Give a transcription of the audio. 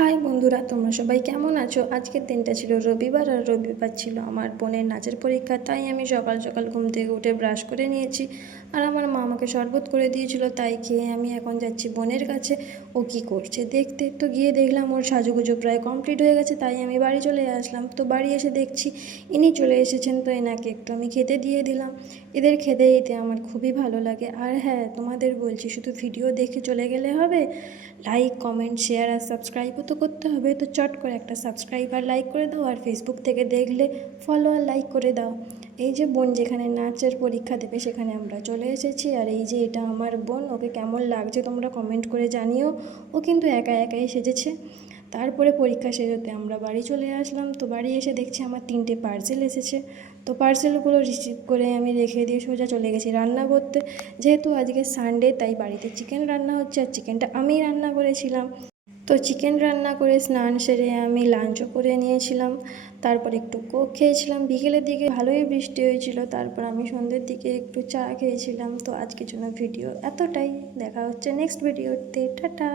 High বন্ধুরা, তোমরা সবাই কেমন আছো? আজকের দিনটা ছিল রবিবার, আর রবিবার ছিল আমার বোনের নাচের পরীক্ষা। তাই আমি সকাল সকাল ঘুম থেকে উঠে ব্রাশ করে নিয়েছি, আর আমার মা আমাকে শরবত করে দিয়েছিল, তাই খেয়ে আমি এখন যাচ্ছি বোনের কাছে ও কী করছে দেখতে। তো গিয়ে দেখলাম ওর সাজুগুজু প্রায় কমপ্লিট হয়ে গেছে, তাই আমি বাড়ি চলে আসলাম। তো বাড়ি এসে দেখছি ইনি চলে এসেছেন, তো এনাকে একটু আমি খেতে দিয়ে দিলাম। এদের খেতে দিতে আমার খুবই ভালো লাগে। আর হ্যাঁ, তোমাদের বলছি, শুধু ভিডিও দেখে চলে গেলে হবে? লাইক, কমেন্ট, শেয়ার আর সাবস্ক্রাইবও তো করতে হবে। তো চট করে একটা সাবস্ক্রাইব আর লাইক করে দাও, আর ফেসবুক থেকে দেখলে ফলো আর লাইক করে দাও। এই যে বোন যেখানে নাচের পরীক্ষা দেবে সেখানে আমরা চলে এসেছি, আর এই যে এটা আমার বোন, ওকে কেমন লাগছে তোমরা কমেন্ট করে জানিও। ও কিন্তু একা একাই সেজেছে। তারপরে পরীক্ষা শেষ হতে আমরা বাড়ি চলে আসলাম। তো বাড়ি এসে দেখছি আমার 3টে পার্সেল এসেছে। তো পার্সেলগুলো রিসিভ করে আমি রেখে দিয়ে সোজা চলে গেছি রান্না করতে। যেহেতু আজকে সানডে, তাই বাড়িতে চিকেন রান্না হচ্ছে, আর চিকেনটা আমি রান্না করেছিলাম। তো চিকেন রান্না করে স্নান সেরে আমি লাঞ্চও করে নিয়েছিলাম। তারপর একটু কোক খেয়েছিলাম। বিকেলের দিকে ভালোই বৃষ্টি হয়েছিল, তারপর আমি সন্ধ্যের দিকে একটু চা খেয়েছিলাম। তো আজকের জন্য ভিডিও এতটাই। দেখা হচ্ছে নেক্সট ভিডিওতে। টাটা।